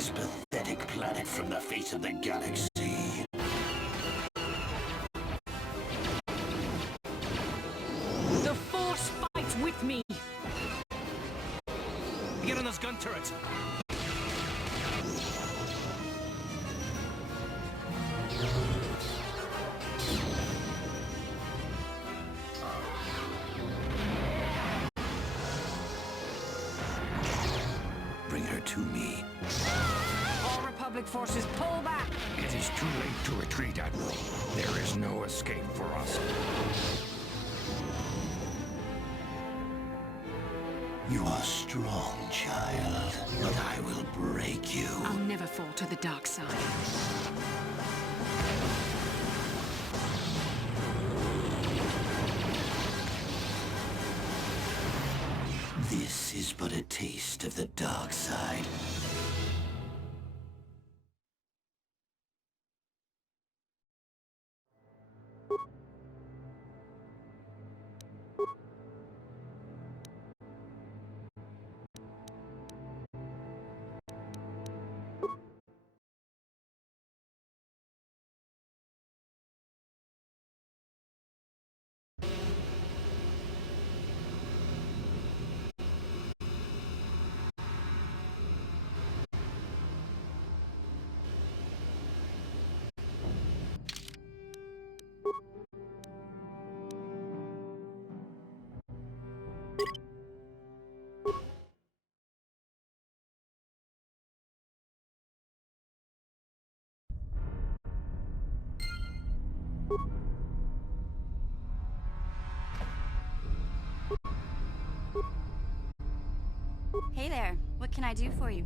this pathetic planet from the face of the galaxy. The Force fights with me! Get on those gun turrets! Bring her to me. All Republic forces, pull back! It is too late to retreat, Admiral. There is no escape for us. You are strong, child, but I will break you. I'll never fall to the dark side. This is but a taste of the dark side. Hey there, what can I do for you?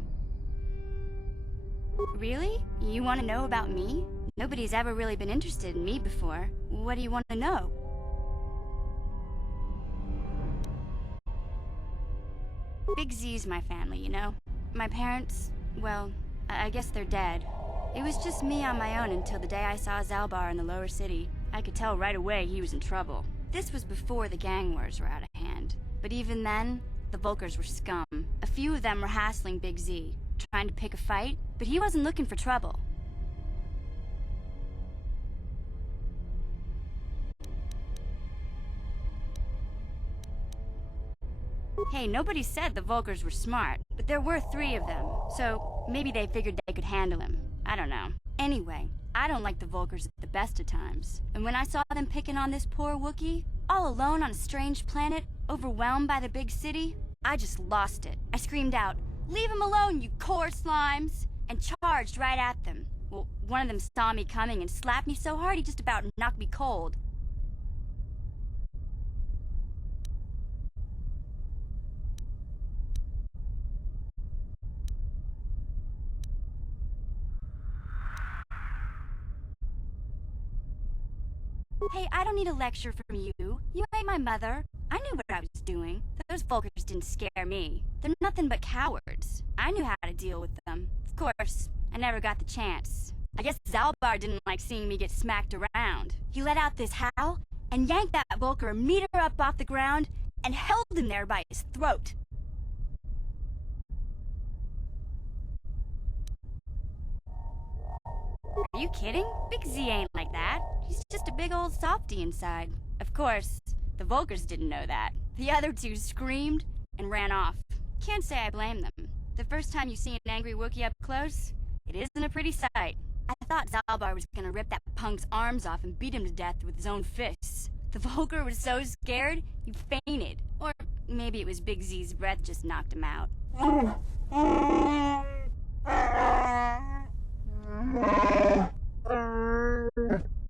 Really? You want to know about me? Nobody's ever really been interested in me before. What do you want to know? Big Z's my family, you know? My parents, well, I guess they're dead. It was just me on my own until the day I saw Zalbar in the lower city. I could tell right away he was in trouble. This was before the gang wars were out of hand. But even then, the Vulkers were scum. A few of them were hassling Big Z, trying to pick a fight, but he wasn't looking for trouble. Hey, nobody said the Vulkers were smart, but there were 3 of them, so maybe they figured they could handle him. I don't know. Anyway, I don't like the Vulkers at the best of times, and when I saw them picking on this poor Wookiee, all alone on a strange planet, overwhelmed by the big city, I just lost it. I screamed out, "Leave him alone, you core slimes!" and charged right at them. Well, one of them saw me coming and slapped me so hard he just about knocked me cold. Hey, I don't need a lecture from you. You ain't my mother. I knew what I was doing. Those Vulkers didn't scare me. They're nothing but cowards. I knew how to deal with them. Of course, I never got the chance. I guess Zalbar didn't like seeing me get smacked around. He let out this howl and yanked that Vulker a meter up off the ground and held him there by his throat. Are you kidding? Big Z ain't like that. He's just a big old softy inside. Of course, the Vulkers didn't know that. The other 2 screamed and ran off. Can't say I blame them. The first time you see an angry Wookiee up close, it isn't a pretty sight. I thought Zalbar was gonna rip that punk's arms off and beat him to death with his own fists. The Vulker was so scared, he fainted. Or maybe it was Big Z's breath just knocked him out.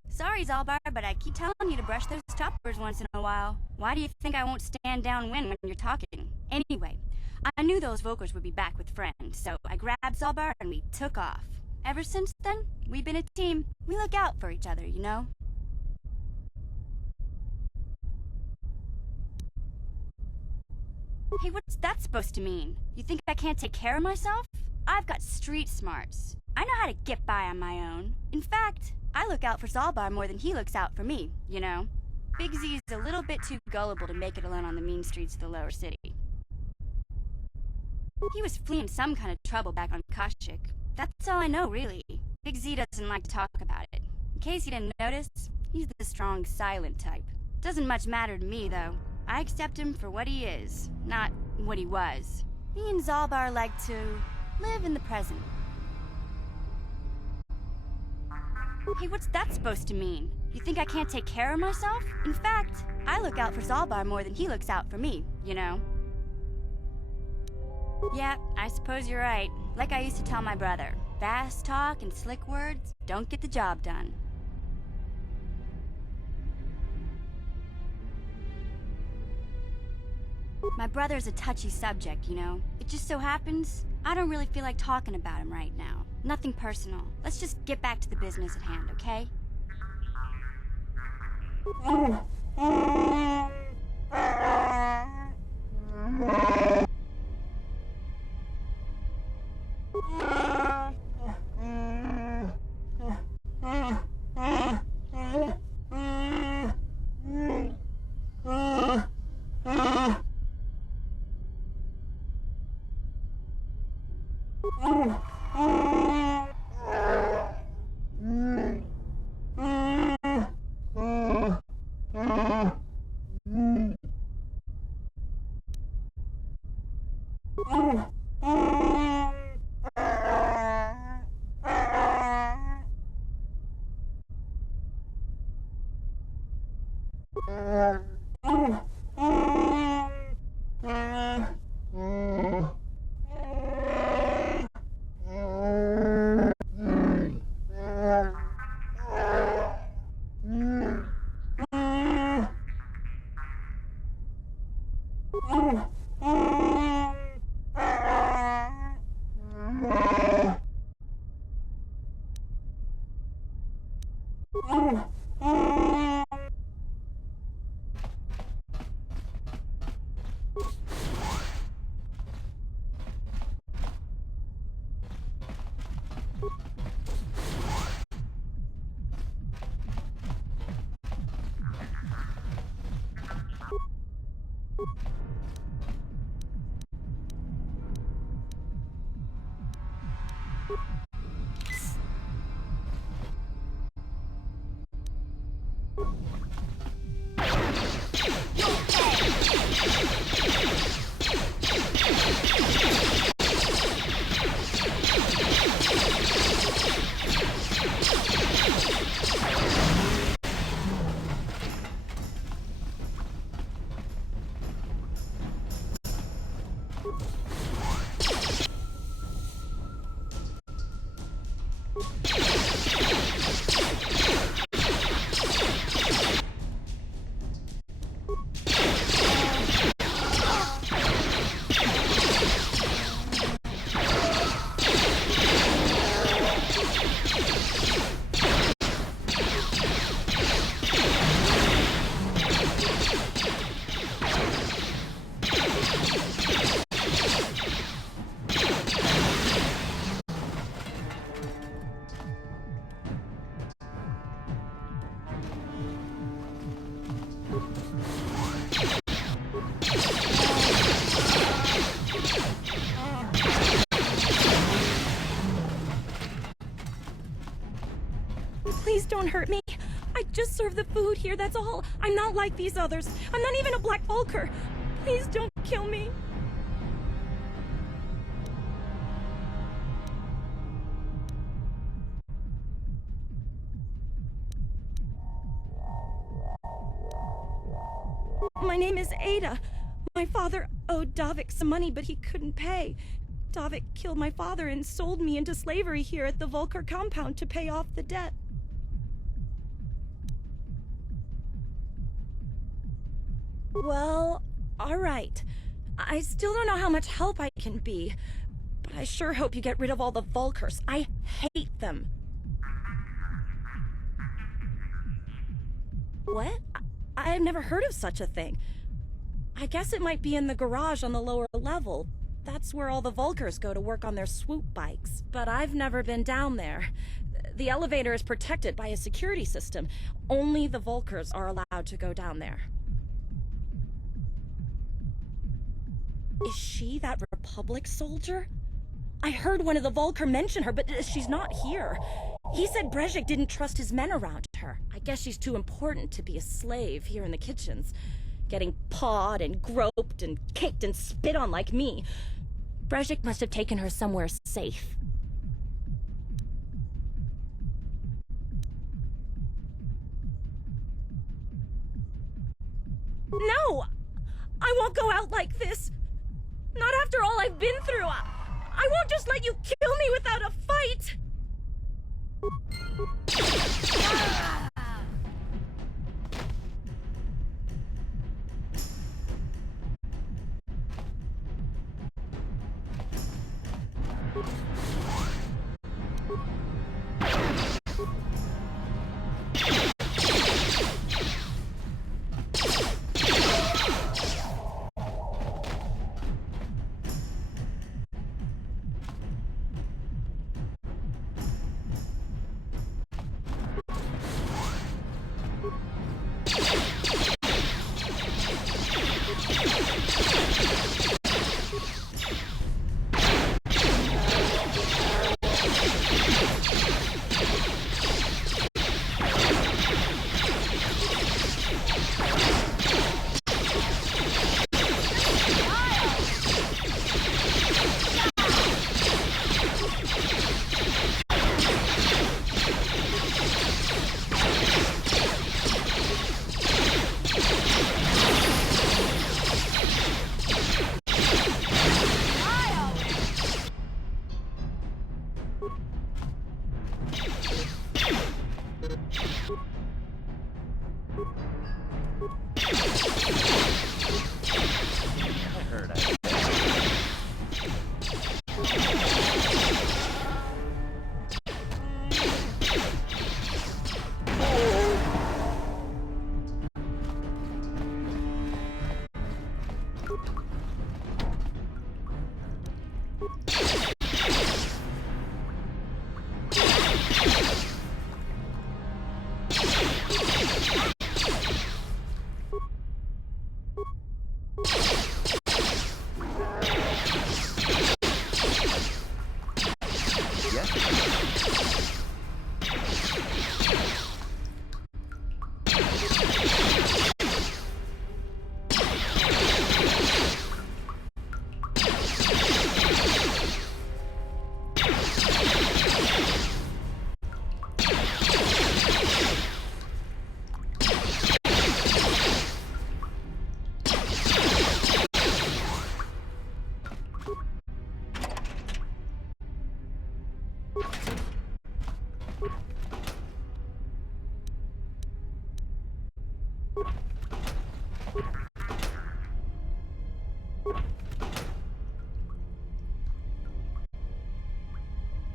Sorry, Zalbar, but I keep telling you to brush those choppers once in a while. Why do you think I won't stand downwind when you're talking? Anyway, I knew those Vulkers would be back with friends, so I grabbed Zalbar and we took off. Ever since then, we've been a team. We look out for each other, you know? Hey, what's that supposed to mean? You think I can't take care of myself? I've got street smarts. I know how to get by on my own. In fact, I look out for Zalbar more than he looks out for me, you know? Big Z's a little bit too gullible to make it alone on the mean streets of the lower city. He was fleeing some kind of trouble back on Kashyyyk. That's all I know, really. Big Z doesn't like to talk about it. In case you didn't notice, he's the strong, silent type. Doesn't much matter to me, though. I accept him for what he is, not what he was. Me and Zalbar like to live in the present. Hey, what's that supposed to mean? You think I can't take care of myself? In fact, I look out for Zalbar more than he looks out for me, you know? Yeah, I suppose you're right. Like I used to tell my brother, fast talk and slick words don't get the job done. My brother's a touchy subject, you know? It just so happens, I don't really feel like talking about him right now. Nothing personal. Let's just get back to the business at hand, okay? Please don't hurt me. I just serve the food here, that's all. I'm not like these others. I'm not even a Black Vulker. Please don't kill me. My name is Ada. My father owed Davik some money, but he couldn't pay. Davik killed my father and sold me into slavery here at the Vulker compound to pay off the debt. Well, all right. I still don't know how much help I can be, but I sure hope you get rid of all the Vulkers. I hate them. What? I've never heard of such a thing. I guess it might be in the garage on the lower level. That's where all the Vulkers go to work on their swoop bikes. But I've never been down there. The elevator is protected by a security system. Only the Vulkers are allowed to go down there. Is she that Republic soldier? I heard one of the Vulker mention her, but she's not here. He said Brezhik didn't trust his men around her. I guess she's too important to be a slave here in the kitchens. Getting pawed and groped and kicked and spit on like me. Brezhik must have taken her somewhere safe. No! I won't go out like this! Not after all I've been through! I won't just let you kill me without a fight!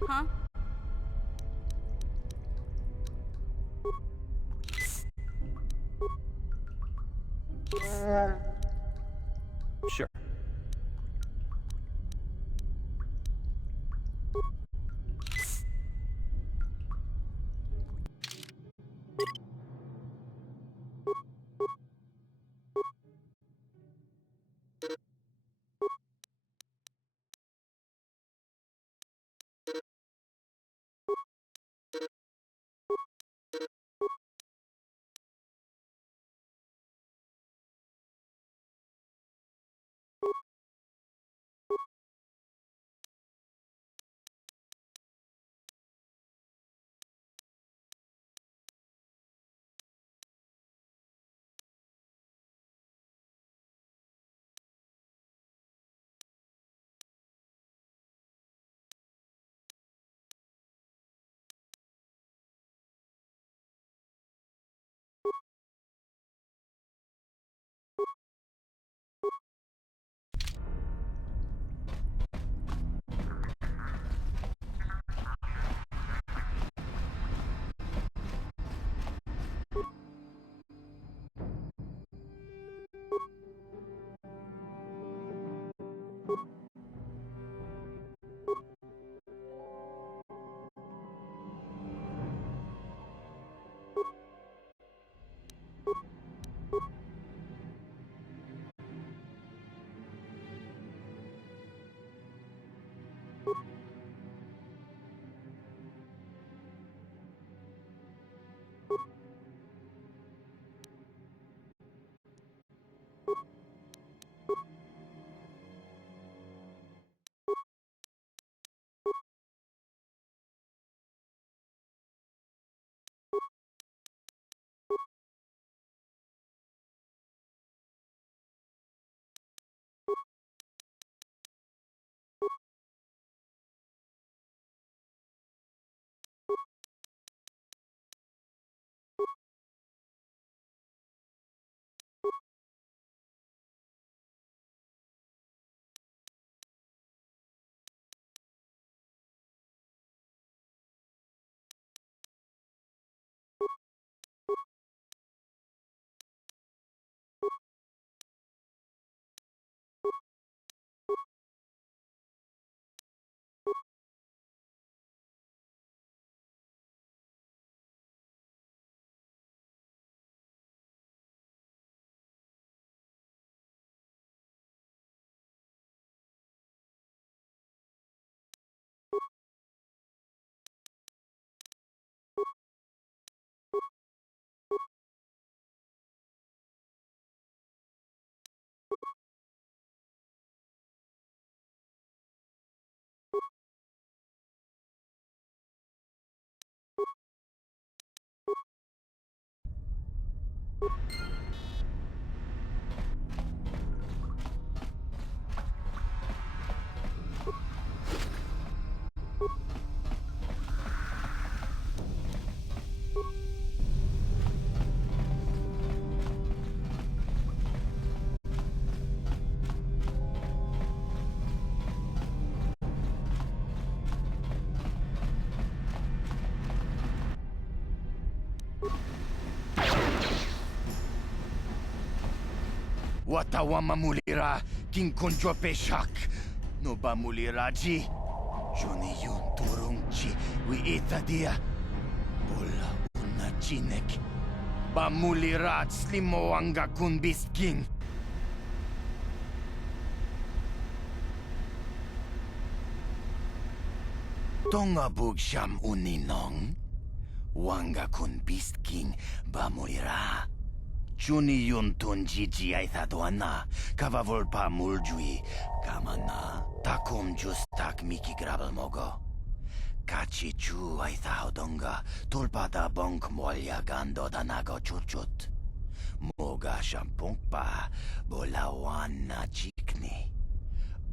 Huh? Sure. Watawa mamulira king konjo peshak. No ba muliraji? Joni yun turungchi wi itadia. Bola una chinek. Ba mulirat slimo anga kun beast king. Tonga bug sham uninong. Wanga kun beast king ba mulira. Juni yun tun jiji ay thadwana, kavavol pa muljui, kamana, takum justak miki grabel mogo. Kachi chu ay thaudonga, tulpada bonk molya gando danago chuchut. Moga shampong pa, bolawan na chikni.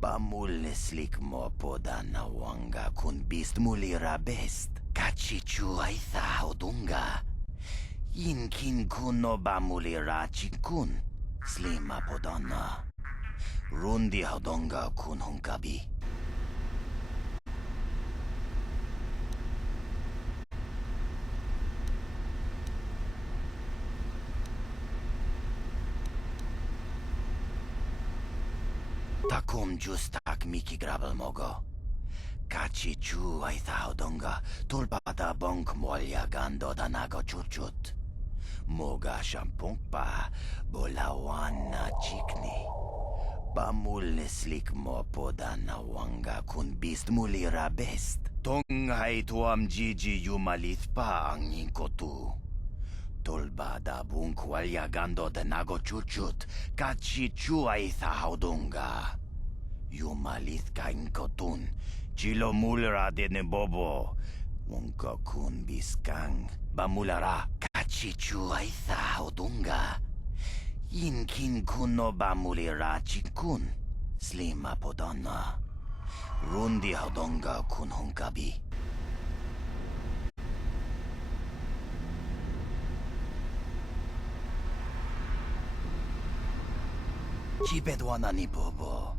Bamul slik mo podana wanga kun bist mulira best. Kachi chu ay thaudonga. Inkin kuno bamulira chinkun, slima podana. Rundi hodonga kun hunkabi. Takum justak miki grabel mogo. Kachi chu ay thaudonga, tulpada bonk molya gando danago chuchut. Moga shampong pa, bolawan na chikni. Bamul slik mo podana wanga kun bist mulira best. Tonghay tuam jiji yumalith pa ang inkotu. Tolbada bunk walya gando danago chuchut, kachi chu ay thaudonga. Yumalith ka inkotun, chilo mulira de bobo. Wonka kun biskang, bamulara, kachichu ay thaudunga. Inkin kuno bamulira chikun, slima podana. Rundi hodonga kun hunkabi. Chipedwana ni bobo,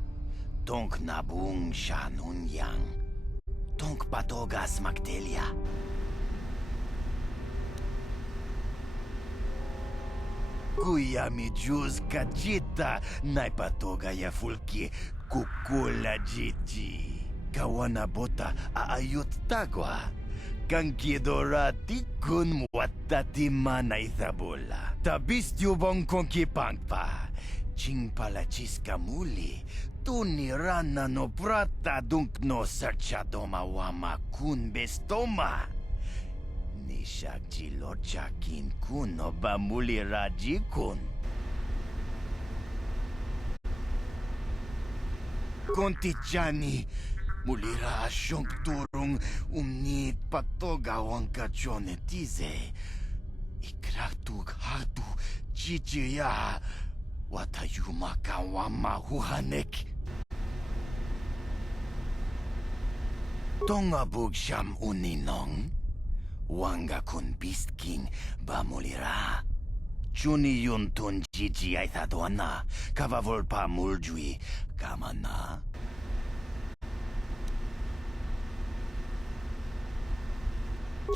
tonk nabung shanun yang. Tonk patogas magdelia. Kuya mi juz kajita, naipatoga ya fulki kukula jiji. Kawana bota aayut tagwa. Kankidora tikun watati mana ithabola. Tabistyo bong konki pangpa. Ching pala chiska muli. Tunirana no prata dunk no serchadoma wama kun bestoma. Nishak jilocha kin kun no bamuli raji kun. Kontichani mulira asyong turong umnit patoga wang kachonetize. Ikratug hatu chichiya watayuma kawama huhanek. Tonga bug sham uninong, wanga kun beast king bamulira. Chuni yun tun jiji ay thadwana, kavavol pa muljui, kamana.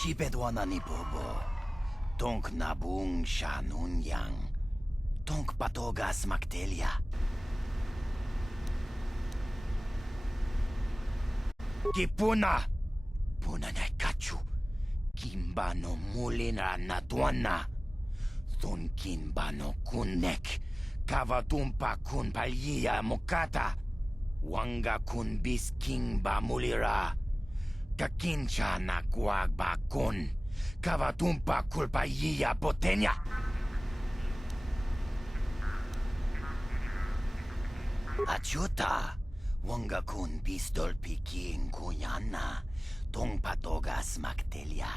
Chipedwana ni bobo, tonk nabung shanun yang, tonk patogas magdelia. Kipuna! Puna na kachu. Kimbano mulina na tuana. Thon kimbano kunek. Kavatumpa kun palya mokata. Wanga kun bisking ba mulira. Kakincha na kuag ba kun. Kavatumpa kulpalya potenya. Achuta! Wanga kun pistol piking kunyana, tong patogas magdelia.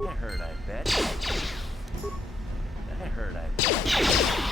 That hurt, I bet. That hurt, I bet.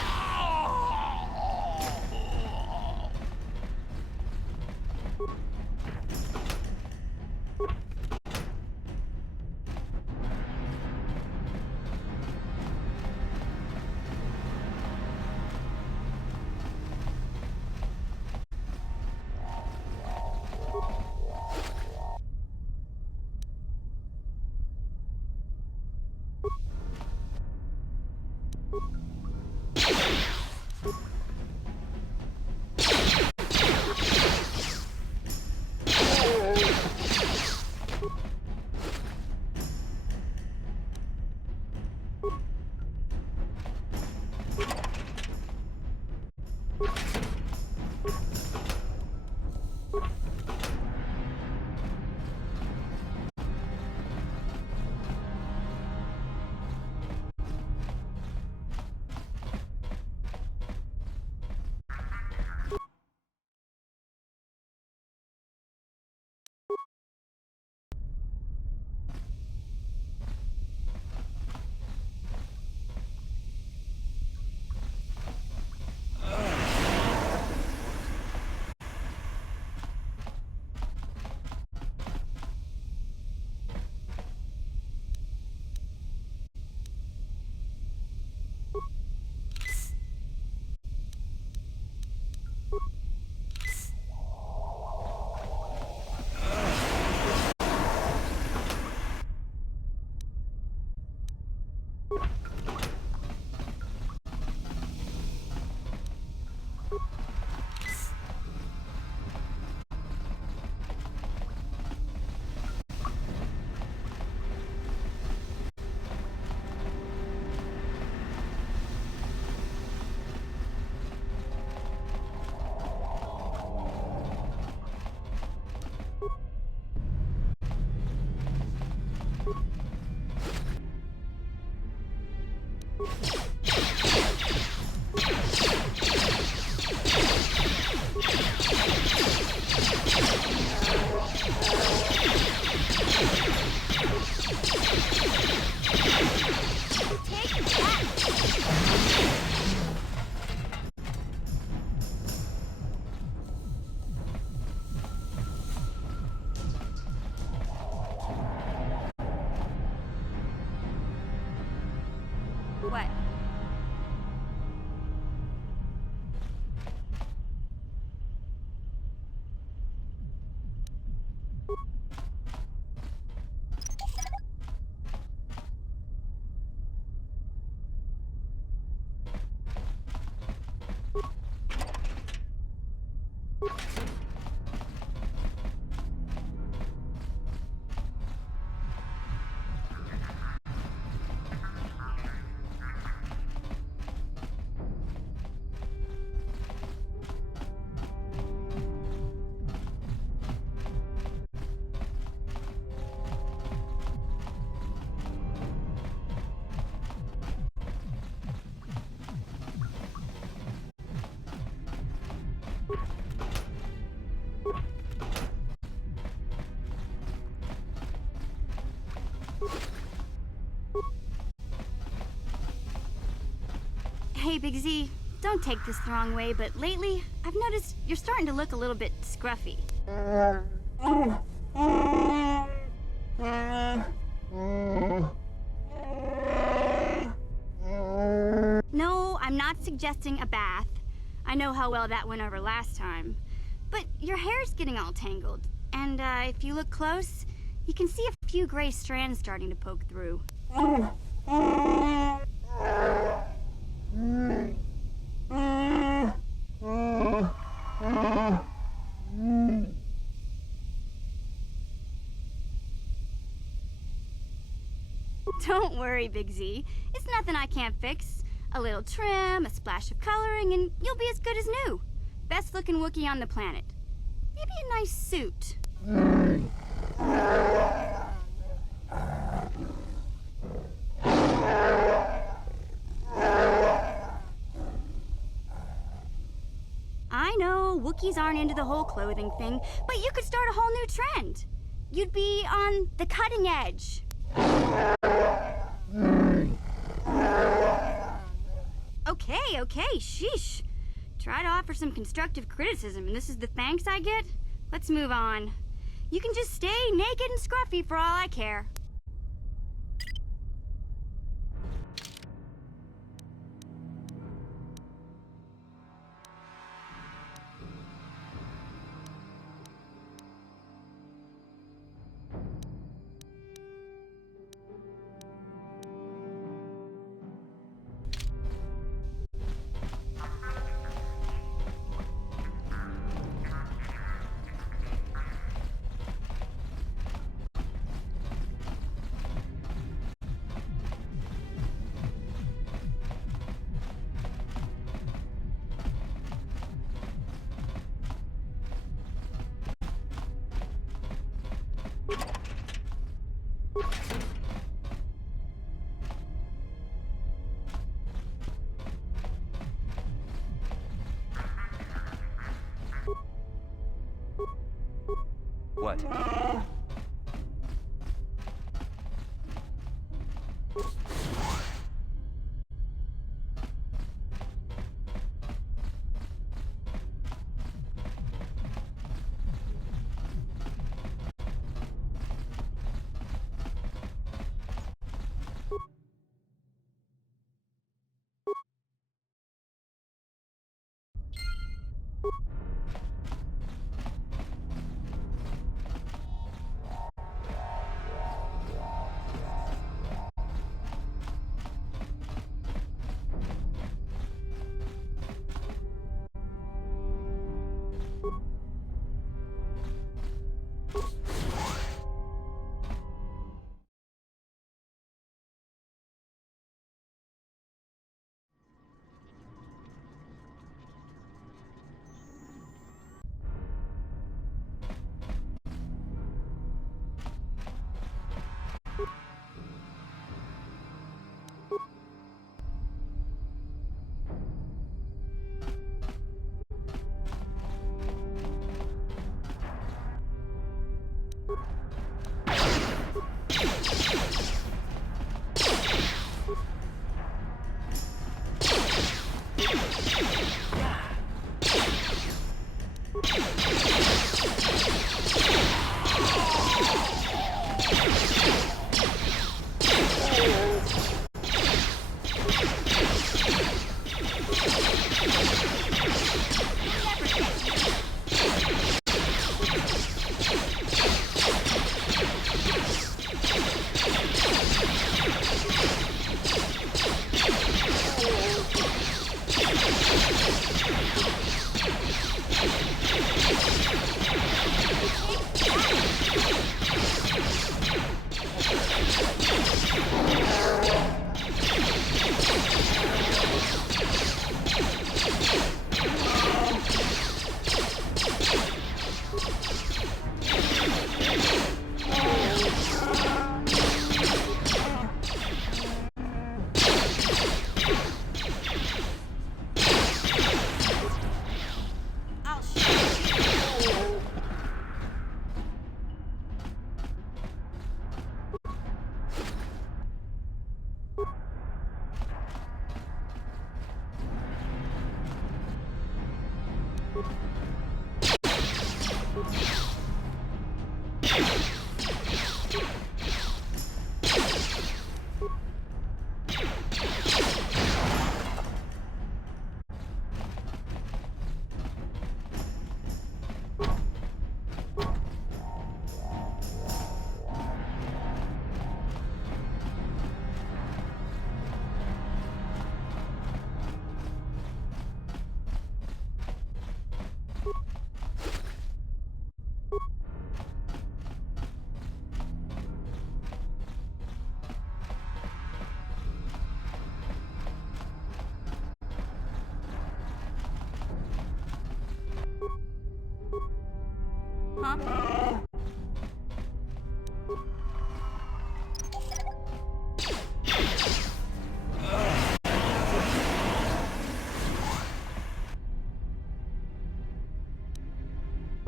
What? Hey, Big Z, don't take this the wrong way, but lately, I've noticed you're starting to look a little bit scruffy. No, I'm not suggesting a bath. I know how well that went over last time. But your hair's getting all tangled, and if you look close, you can see a few gray strands starting to poke through. Don't worry, Big Z. It's nothing I can't fix. A little trim, a splash of coloring, and you'll be as good as new. Best looking Wookiee on the planet. Maybe a nice suit. I know, Wookiees aren't into the whole clothing thing, but you could start a whole new trend. You'd be on the cutting edge. Okay, sheesh. Try to offer some constructive criticism, and this is the thanks I get? Let's move on. You can just stay naked and scruffy for all I care. What? Huh?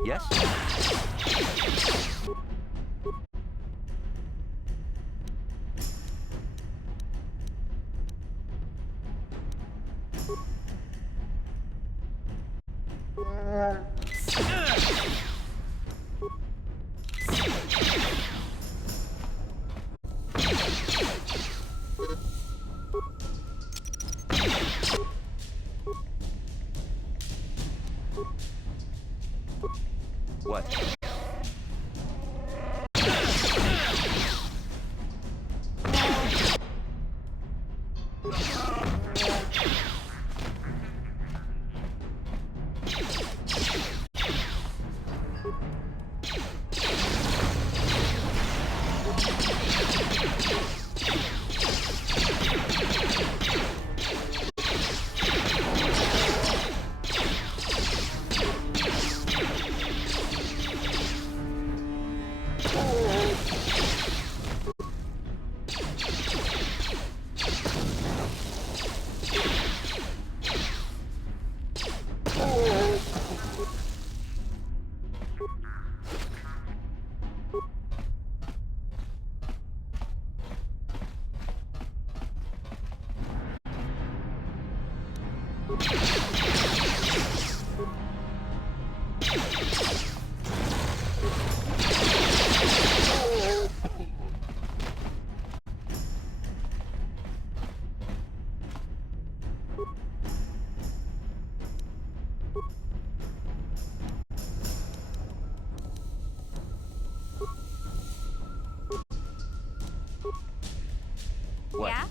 Yes? What? What? Yeah?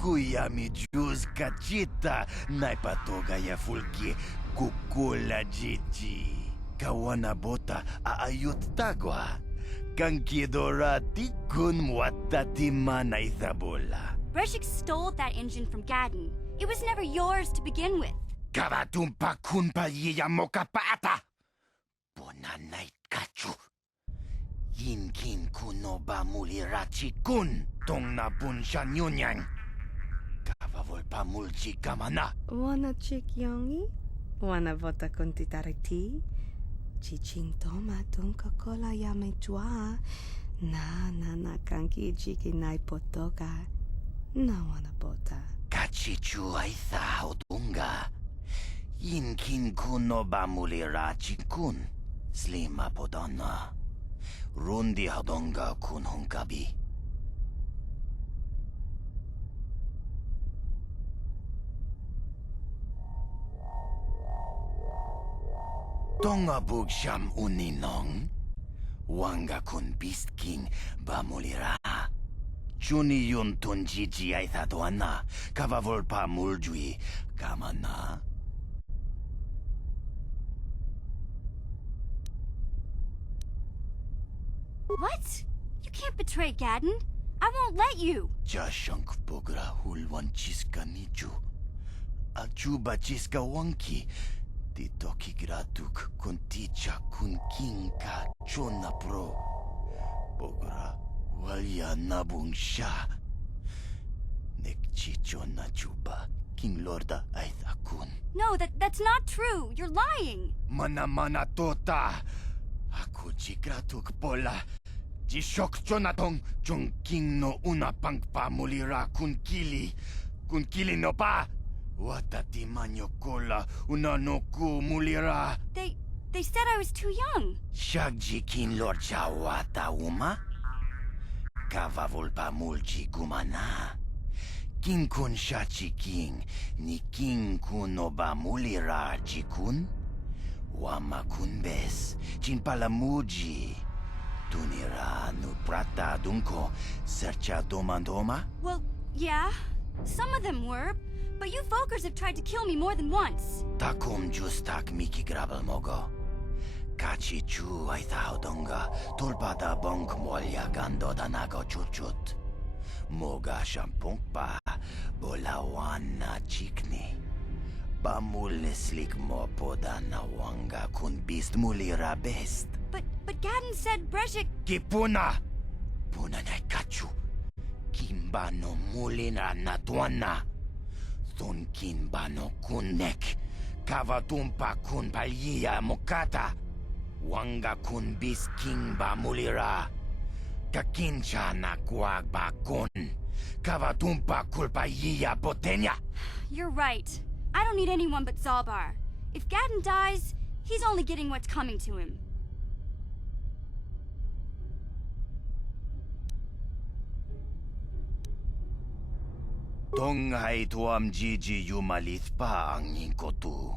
Kuya mi juz kachita naipatoga ya fulki kukula jiji. Kawana bota aayut tagwa. Kankidora tikun mwatatima na ithabola. Breshik stole that engine from Gadden. It was never yours to begin with. Karatumpa kunpa yiya mokapata. Bonanait kachu. Yinkin kunoba mulirachi kun. Tong na bunsha nyunyang. Kavavol mulchi kamana. Wanna chick yongi? Wanna vota con titariti? Chichin toma ton Coca-Cola ya me chua. Na kanki chiki nai potoka. Na wanna bota. Kachichu aitha odunga. Yinkin kunoba mulirachi kun. Slima podana. Rundi hadonga kun hunkabi. Tonga bugsham uninong. Wanga kun beast king bamulira. Chuni yun tunjiji aithadoana. Kavavolpa muljui kamana. What? You can't betray Gadden. I won't let you. Jashank bogra hulwan chiska niju. Achuba chiska wanki. Titoki gratuk kunticha kun kinka chona pro. Bogra walya nabung sha. Nekchicho na chuba. King Lorda aitha kun. No, that's not true. You're lying. Mana tota. Aku chikratuk pola. Jishok chonatong chung king no una pangpa mulira kun kili. Kun kili no pa. Watati manyo kola una no ku mulira. They said I was too young. Shagji kin lord chawata uma. Kava volpa mulji gumana. King kun shachi king. Ni king kun oba mulira jikun. Wama kun bes. Chin palamuji. Tunira nu prata dunko. Sercha domandoma. Well, yeah. Some of them were. But you Vulkers have tried to kill me more than once. Takum justak miki grabal mogo. Kachi chu aitha odonga. Tulpada bonk molya gando danago chuchut. Moga shampungpa. Bolawana chikni. Bamul slik mo podana wanga kun beast mulira best. But Gadden said Breshik... Kipuna! Puna na kachu. Kimba no mulina natwana. Thun kimba no kunnek. Kavatumpa kun palya mokata. Wanga kun bis kimba mulira. Kakincha na kwagba kun. Kavatumpa kulpalya potenya. You're right. I don't need anyone but Zalbar. If Gadden dies, he's only getting what's coming to him. Tonghai tuam jiji yumalith pa ang inkotu.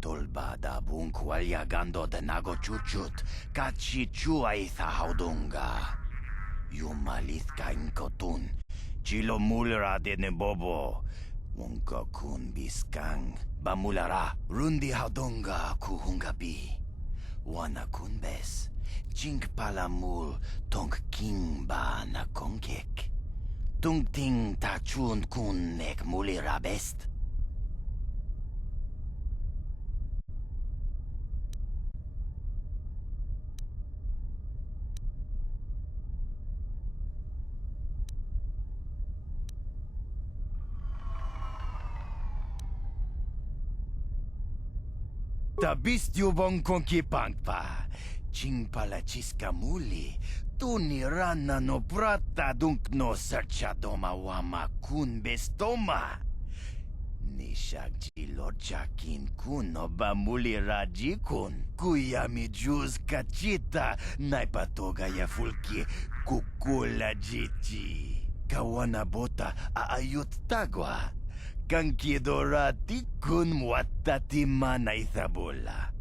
Tolbada bunkwalya gando de nago chuchut. Kachi chuaitha haudunga. Yumalith ka inkotun. Chilo mulra de nebobo. Wonka kun biskang. Bamulara. Rundi haudunga kuhungabi. Wana kun bes. Chink palamul tong king ba na konkek. Tung ting ta chun kun nek mulira best. Ta bistyo bong konki pangpa. Ching pala chiska muli. Tuni rana no prata dunk no sercha doma wama kun bestoma. Ni shagji lochakin kun no bamuli raji kun. Kuya mi juz kachita naipatoga ya fulki kukula jiji. Kawana bota aayut tagwa. Kankidorati kun mwatati mana ithabola.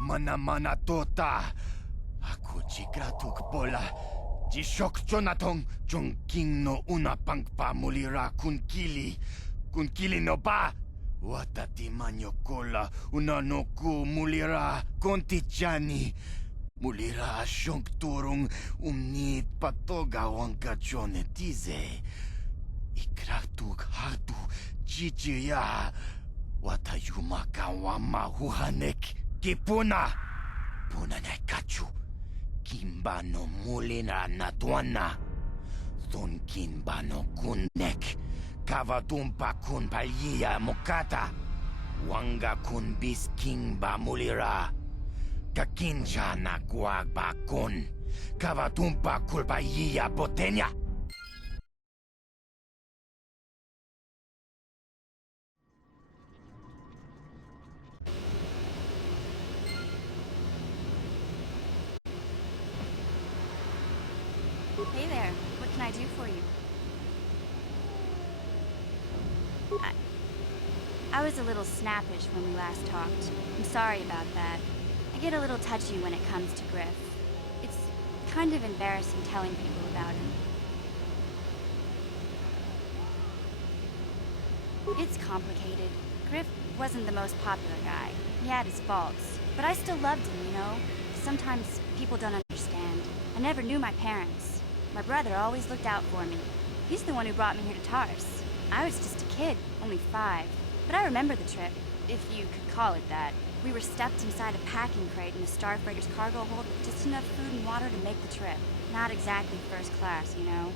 Mana tota. Aku jigratuk bola. Jishok Jonathan Jong King no una pangpa mulira kun kili. Kun kili no ba. Watati manyo kola una no ku mulira konti jani. Mulira shonk turung umnit patoga wanka jone tize. Ikratuk hatu chichiya. Watayumaka wama huhanek. Kipuna. Puna ne kachu. Kimba no mulina natuana. Thun kimba no kunnek. Kavatumpa kun palia mokata. Wanga kun bis kimba mulira. Kakincha na guagba kun. Kavatumpa kulpaia botenya. Hey there, what can I do for you? I was a little snappish when we last talked. I'm sorry about that. I get a little touchy when it comes to Griff. It's kind of embarrassing telling people about him. It's complicated. Griff wasn't the most popular guy. He had his faults. But I still loved him, you know? Sometimes people don't understand. I never knew my parents. My brother always looked out for me. He's the one who brought me here to Tars. I was just a kid, only 5. But I remember the trip, if you could call it that. We were stuffed inside a packing crate in a starfreighter's cargo hold with just enough food and water to make the trip. Not exactly first class, you know?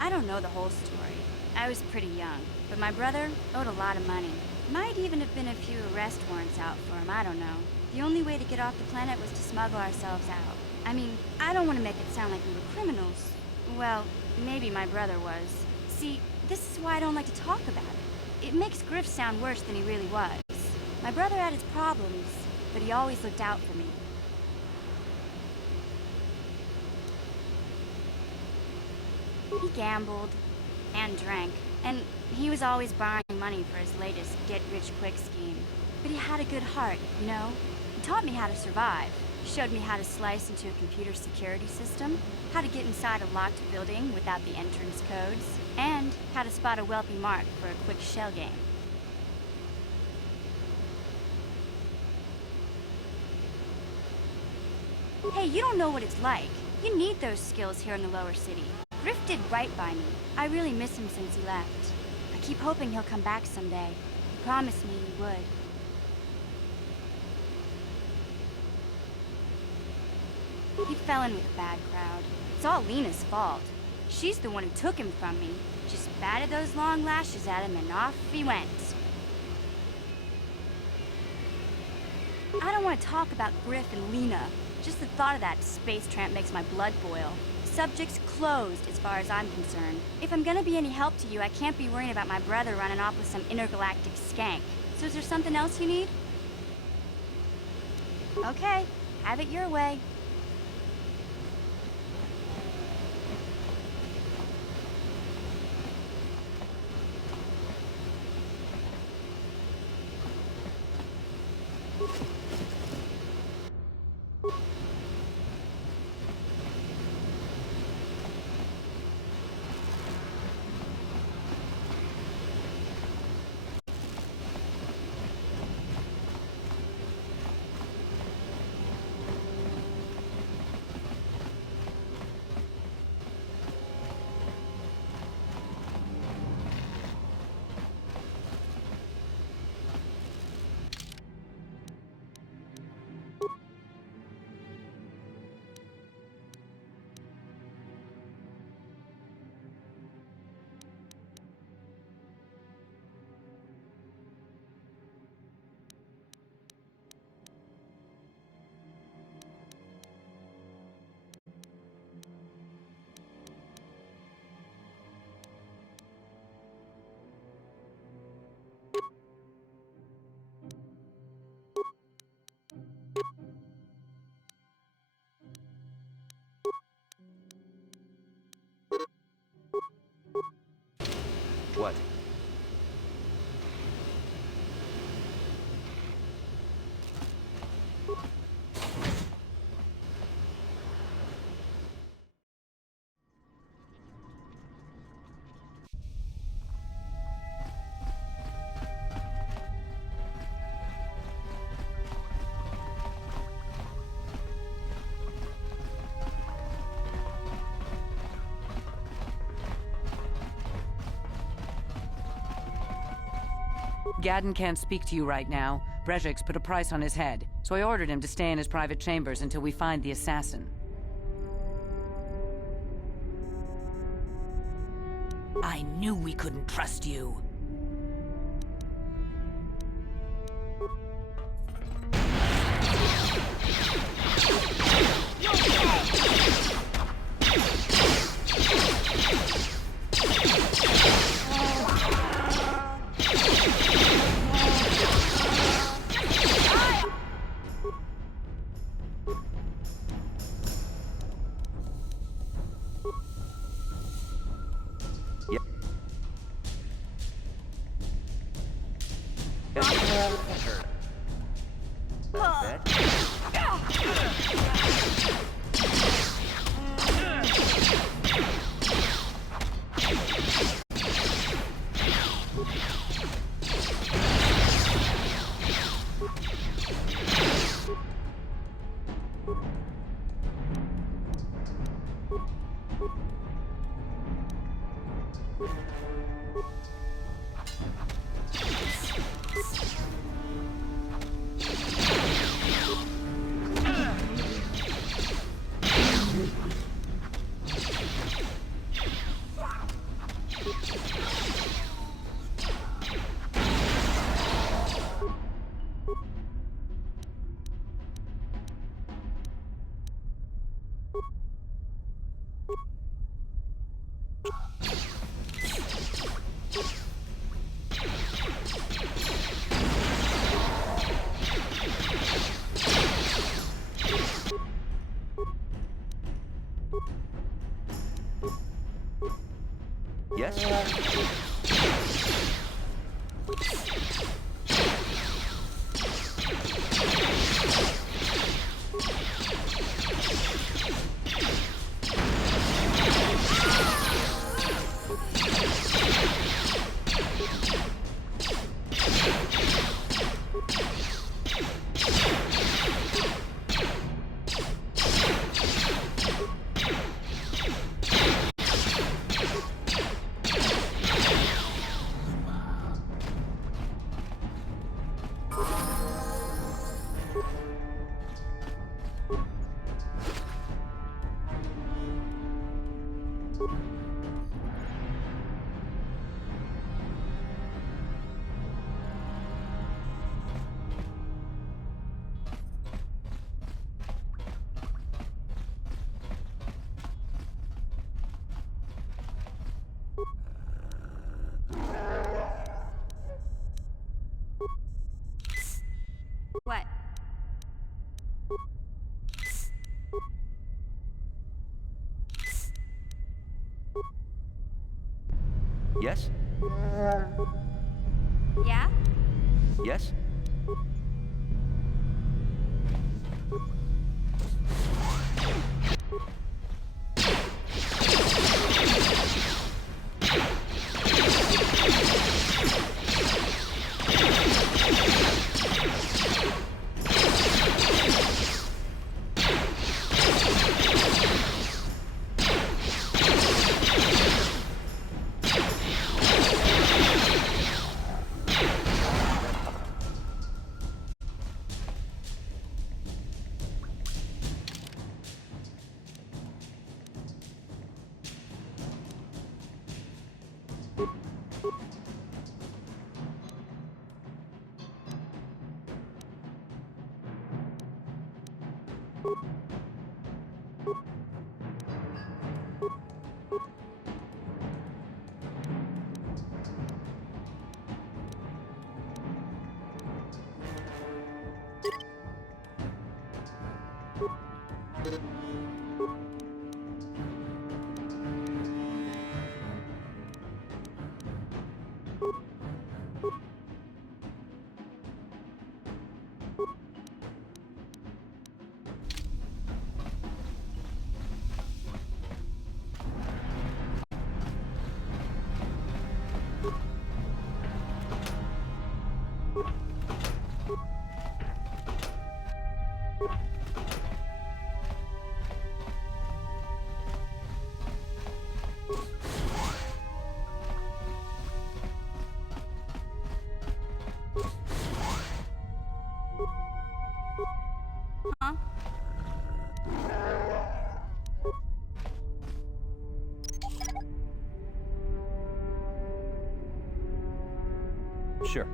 I don't know the whole story. I was pretty young, but my brother owed a lot of money. Might even have been a few arrest warrants out for him, I don't know. The only way to get off the planet was to smuggle ourselves out. I mean, I don't want to make it sound like we were criminals. Well, maybe my brother was. See, this is why I don't like to talk about it. It makes Griff sound worse than he really was. My brother had his problems, but he always looked out for me. He gambled and drank, and he was always borrowing money for his latest get-rich-quick scheme. But he had a good heart, you know? He taught me how to survive. He showed me how to slice into a computer security system, how to get inside a locked building without the entrance codes, and how to spot a wealthy mark for a quick shell game. Hey, you don't know what it's like. You need those skills here in the lower city. Griff did right by me. I really miss him since he left. I keep hoping he'll come back someday. He promised me he would. He fell in with a bad crowd. It's all Lena's fault. She's the one who took him from me. Just batted those long lashes at him and off he went. I don't want to talk about Griff and Lena. Just the thought of that space tramp makes my blood boil. Subject's closed as far as I'm concerned. If I'm gonna be any help to you, I can't be worrying about my brother running off with some intergalactic skank. So is there something else you need? Okay, have it your way. Gadden can't speak to you right now. Brejik's put a price on his head, so I ordered him to stay in his private chambers until we find the assassin. I knew we couldn't trust you. Yes? What? Yes? Yeah? Yes? Huh? Sure.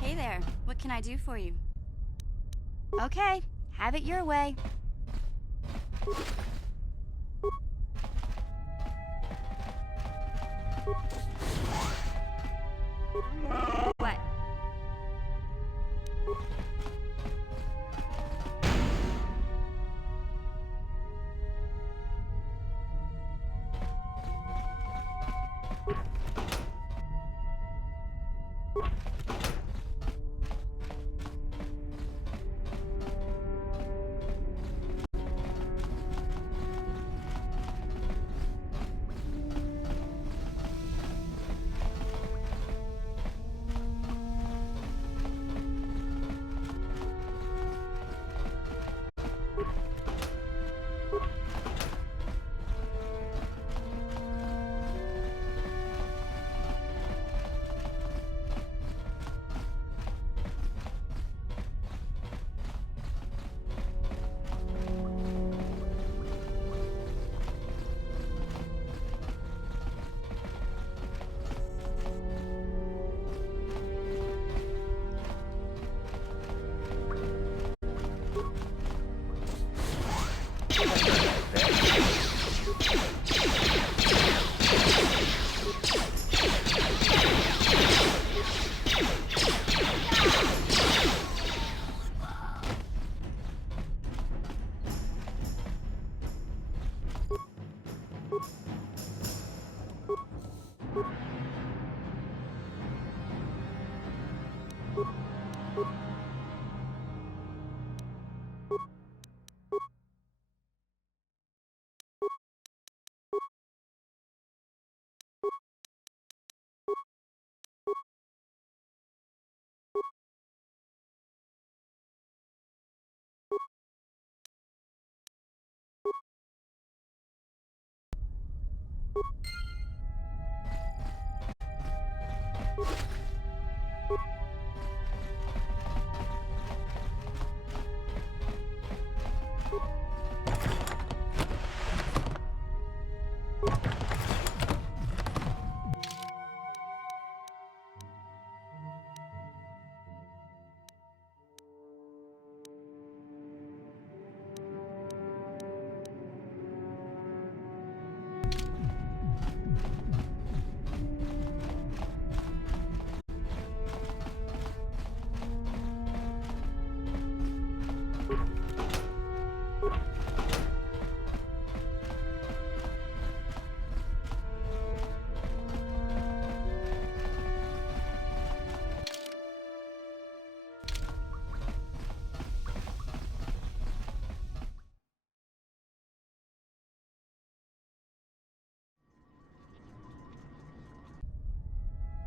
Hey there, what can I do for you? Okay, have it your way. What?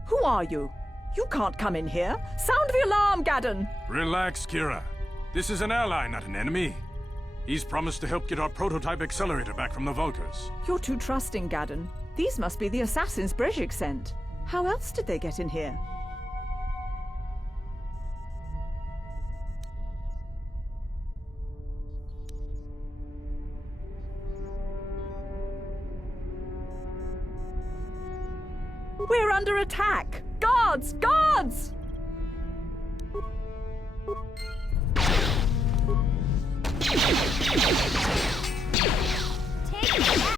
Who are you? You can't come in here. Sound the alarm, Gaddon! Relax, Kira. This is an ally, not an enemy. He's promised to help get our prototype accelerator back from the Vulkers. You're too trusting, Gaddon. These must be the assassins Brejik sent. How else did they get in here? We're under attack! Guards! Guards! Take that!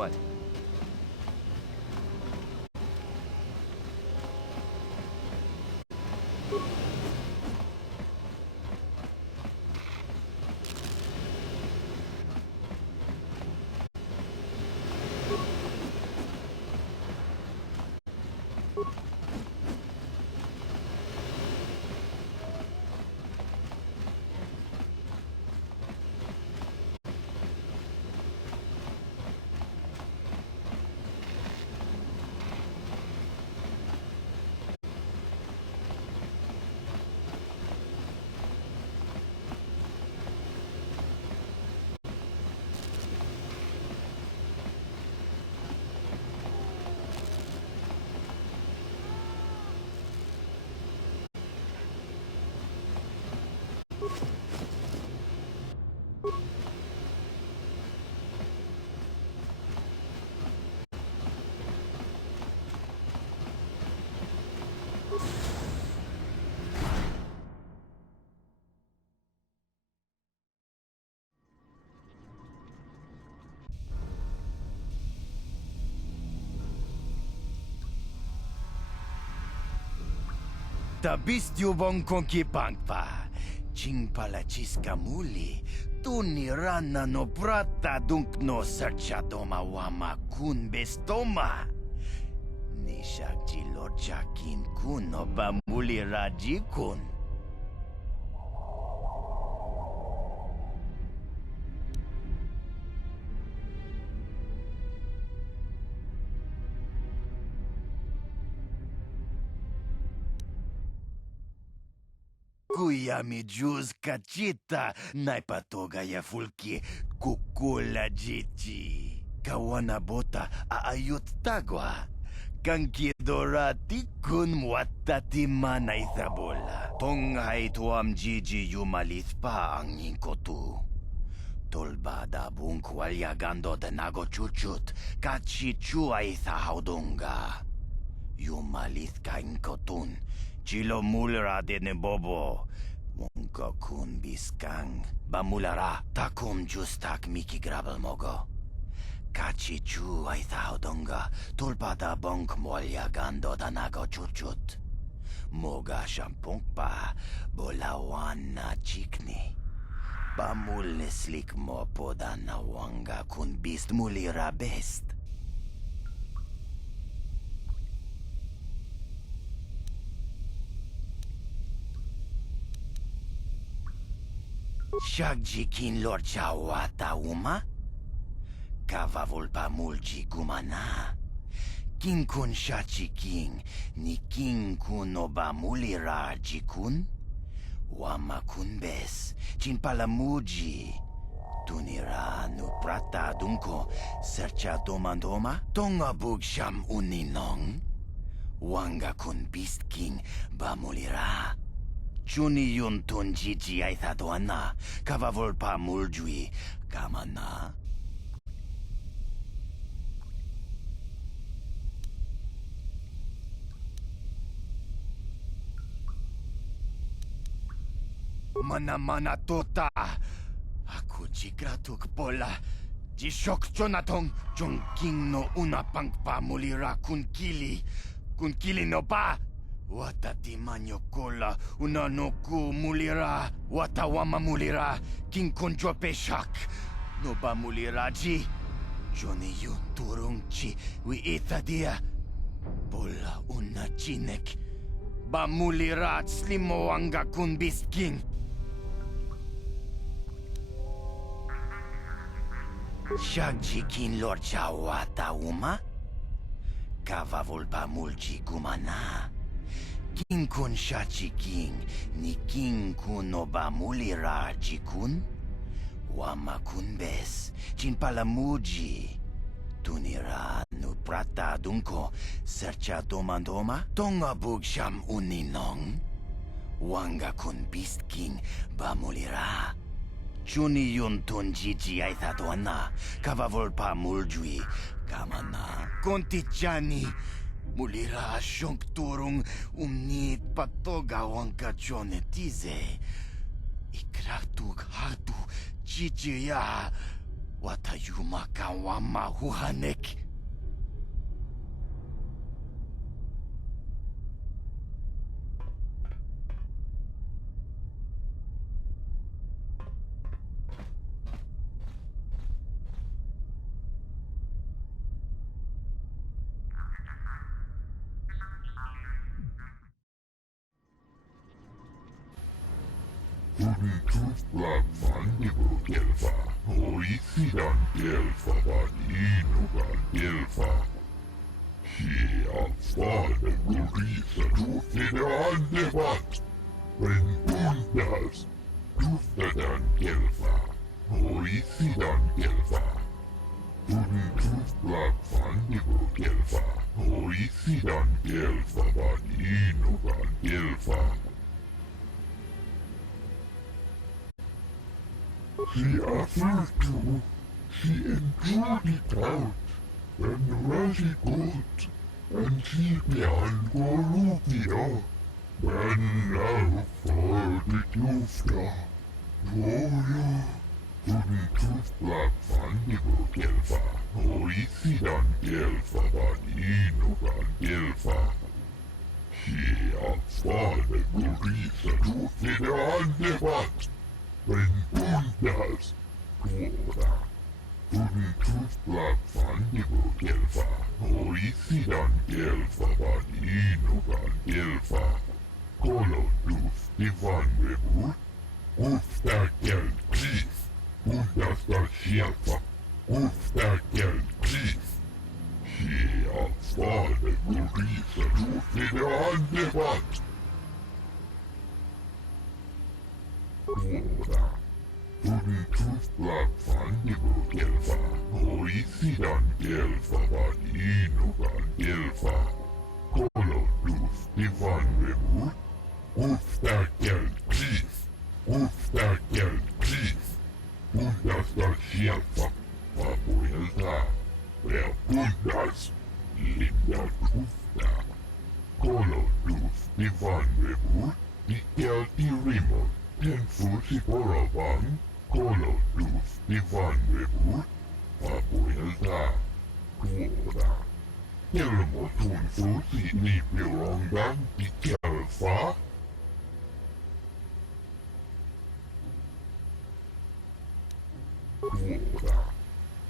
What? Tabistjubong konki pangpa. Ching palachiska muli. Tuni rana no prata dunk no sercha doma wama kun bestoma. Nishak jilocha kin kun no ba muli raji kun. Kuya mi juz kachita, naipatoga ya fulki kukula jichi. Kawana bota aayut tagwa. Kankidorati kun mwatati mana ithabola. Tonghay tuam jiji yumalit pa ang inkotu. Tolbada bunk walyagando de nago chuchut, kachichu ay thahaudunga. Yumalit ka inkotun. Chilo mulra de ne bobo. Wonka kun biskang. Bamulara takum justak miki grabel mogo. Kachi chu ay thaudonga. Tulpada bonk molya gando danago chuchut. Moga shampong pa. Bolawan na chikni. Bamul neslik mo poda na wanga kun bist mulira best. Shagjikin lor chawata uma? Kavavul pamulji gumana. King kun shachi king, ni king kun obamulira jikun? Wama kun bes, chin palamuji. Tunira nu prata dunko, sercha domandoma? Tonga bug sham uninong? Wanga kun beast king bamulira. Chuni yun tun jiji ay thadwana, kavavol pa muljui, kamana. Mana tota, aku jigratuk pola, jishok jonatong, jongking no una pangpa mulira kun kili no pa. Watati manyokola, una no ku mulira, watawama mulira, king konjo peshak, no ba mulira ji, Johnny yun turung chi, wi itadia, bola una chinek, ba mulira slimo anga kun beast king. Shagji kin lord chawata uma, kavavol ba mulji gumana. King kun shachi king, ni king kun oba mulira jikun? Wama kun bes, chin palamuji. Tunira nu prata dunko, sercha domandoma? Tonga bug sham uninong? Wanga kun beast king ba mulira? Chuni yun tun jiji ay thadwana, kavavol pa muljui, kamana. Konti chani. Mulira shonk turung umnit patoga wanka chonetize. Ikratug hatu chichiya. Watayuma kawama huhanek. Black Fandible Gelfa, Oisidan Gelfa, Inugan Gelfa. He outfought Rurisa to Fidandevat, when Bundas, Tuftadan Gelfa, Oisidan Gelfa. Black Fandible Gelfa, Oisidan Gelfa, Inugan Gelfa. She offered to, she endured it out, and Raji got, and she began Gorupia, when now for the Tufta, Gloria, couldn't tooth black Fandible Gelfa, Oisidan Gelfa, Inugan Gelfa. She outfought the Gurisa to Fidandevat. When Bundas, Dora, couldn't tooth black Fandible Gelfa, Oisidan Gelfa, Inugan Gelfa, Colo tooth Divan Rebut, Ufta Gel Chief, Bundas da Shelfa, Ufta Gel Chief. She outfought the Gurisa to Fidandevat. Dora, couldn't tooth black Fandible Gelfa, Oisidan Gelfa, Inugan Gelfa, Colo tooth Divan Rebut, Ufta Gel Chief, Ufta Gel Chief, Bundas da Shelfa, Papuelta, where Bundas, Linda Tufta, Colo tooth Divan Rebut, Dikel Remote. Den Fusi Borobang, Colo tooth Divan Rebut, Papuelta, Dora. Kelmotun Fusi Nipirongan, Dikelfa. Dora.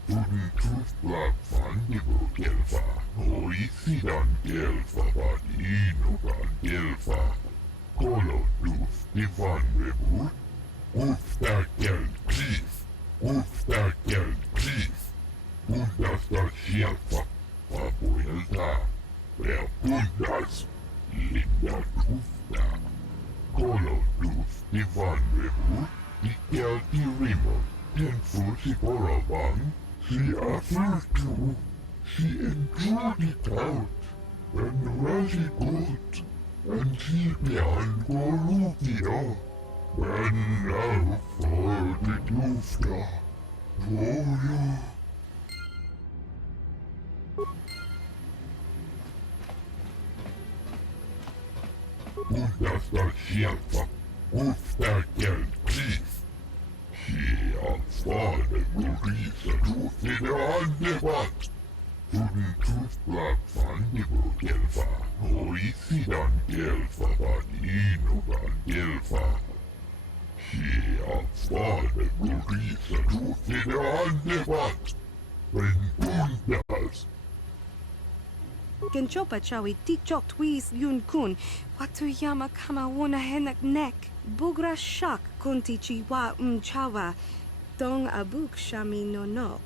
Couldn't tooth black Fandible Gelfa, Oisidan Gelfa, Inugan Gelfa. Colo tooth Divan Rebut, Ufta Gel Chief, Ufta Gel Chief, Bundas da Shelfa, Papuelta, where Bundas, Linda Tufta, Colo tooth Divan Rebut, Dikel Remote, Den Fusi Borobang, she offered to, she endured it out, and Raji got. And she began Gorupia, when now for the Tufta, Gloria. Bundas da Shelfa, Ufta Gel Chief. She outfought the Gurisa to Fidandevat. Couldn't tooth black Fandible Gelfa, Oisidan Gelfa, Inugan Gelfa. She outfought the Gurisa to Fidandevat. When Bundas. Genchopa chawi tichok twis yun kun, watuyama kama wona henak nek, bugra shak kunti chiwa chawa, dong abuk shami nonok.